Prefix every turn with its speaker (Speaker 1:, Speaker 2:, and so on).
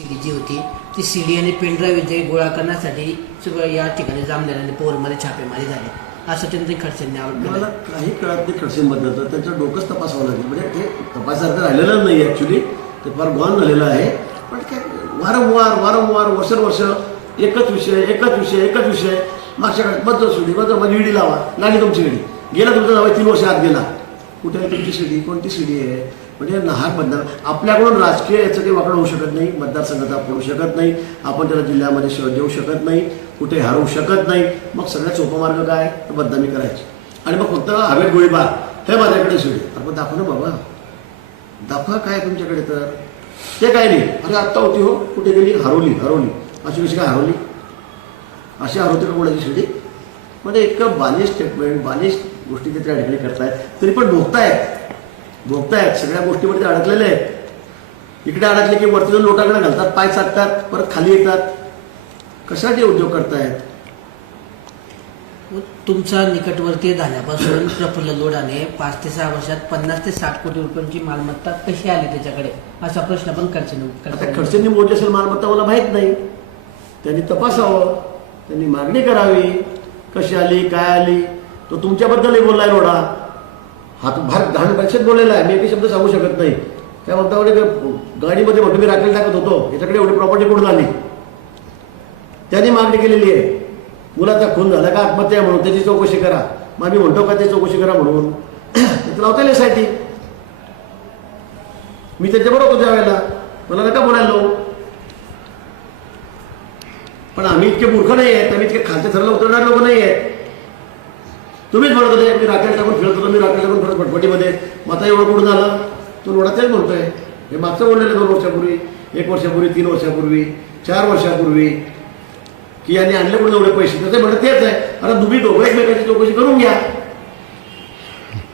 Speaker 1: CD जी होती ती CD आणि पेनड्राईव्ह जे गोळा करण्यासाठी सगळं या ठिकाणी जामनेर आणि पोरमध्ये छापेमारी झाली. असं त्यांनी खडसेंनी
Speaker 2: मला
Speaker 1: आवडलं
Speaker 2: काही कळत नाही खडसेंबद्दल तर त्यांचं डोकंच तपासावं लागेल. म्हणजे ते तपासासारखं राहिलेलं नाही ॲक्च्युली ते फार गॉन झालेलं आहे. पण काय वारंवार वारंवार वर्षानुवर्ष एकच विषय एकच विषय एकच विषय. मागच्या काळात बद्दल सुडी बद्दल माझी विडी लावा. लागली तुमची विडी. गेला तुमचा जावा तीन वर्ष आत गेला. कुठे आहे तुमची शिडी कोणती शिडी आहे? म्हणजे नहार मतदार आपल्याकडून राजकीय याचं काही वाकडं होऊ शकत नाही मतदारसंघात आपण होऊ शकत नाही आपण त्याला जिल्ह्यामध्ये शोध देऊ शकत नाही कुठे हरवू शकत नाही. मग सगळ्यात सोपा मार्ग काय? तर बदनामी करायची. आणि मग फक्त हवेत गोळीबार. हे माझ्याकडे शिडी. आपण दाखव ना बाबा. दाखवा काय तुमच्याकडे तर. ते काय नाही. अरे आत्ता होती हो. कुठे गेली? हरवली हरवली. अशी कशी काय हरवली? अशी हरवते का कोणाची शिडी? म्हणजे इतकं बालिश स्टेटमेंट बालिश गोष्टी ते त्या ठिकाणी करतायत. तरी पण भोगतायत. भोगतायत. सगळ्या गोष्टीमध्ये ते अडकलेले आहेत. इकडे अडकले की वरती जाऊन लोटाकडे घालतात पाय चाटतात परत खाली येतात. कशासाठी उद्योग करतायत?
Speaker 1: तुमचा निकटवर्तीय झाल्यापासून प्रफुल्ल लोढाने पाच ते सहा वर्षात पन्नास ते साठ कोटी रुपयांची मालमत्ता कशी आली त्याच्याकडे? असा प्रश्न पण खडसेंनी- खडसेंनी
Speaker 2: मोठी असेल मालमत्ता मला माहीत नाही. त्यांनी तपासावं. त्यांनी मागणी करावी. कशी आली काय आली? तो तुमच्याबद्दलही बोललाय लोढा हात भार फार घाण भाषेत बोललेला आहे. मी एकही शब्द सांगू शकत नाही. त्या म्हणता म्हणजे गाडीमध्ये म्हणतो मी राखेल टाकत होतो. याच्याकडे एवढी प्रॉपर्टी कुठून आली? त्यांनी मागणी केलेली आहे. मुलाचा खून झाला का आत्महत्या म्हणून? त्याची चौकशी करा. मग आम्ही म्हणतो का ते चौकशी करा म्हणून? तिथं लावता येईल साठी मी त्याच्याबरोबर होतो त्यावेळेला मला नका बोलायला पण आम्ही इतके मूर्ख नाही आहेत आम्ही इतके खालच्या थरला उतरणारे लोक नाही आहेत तुम्हीच म्हणत होते मी राखेल टाकून फिरत होतो मी राखेल टाकून फिरत फटफटीमध्ये मग आता एवढं कुठं झालं? तो लोढा तेच म्हणतोय हे मागचं बोललेलं दोन वर्षापूर्वी एक वर्षापूर्वी तीन वर्षापूर्वी चार वर्षापूर्वी. की यांनी आणले कुठे एवढे पैसे? तर ते म्हणत तेच आहे. आता तुम्ही दोघं एकमेकांची चौकशी करून घ्या.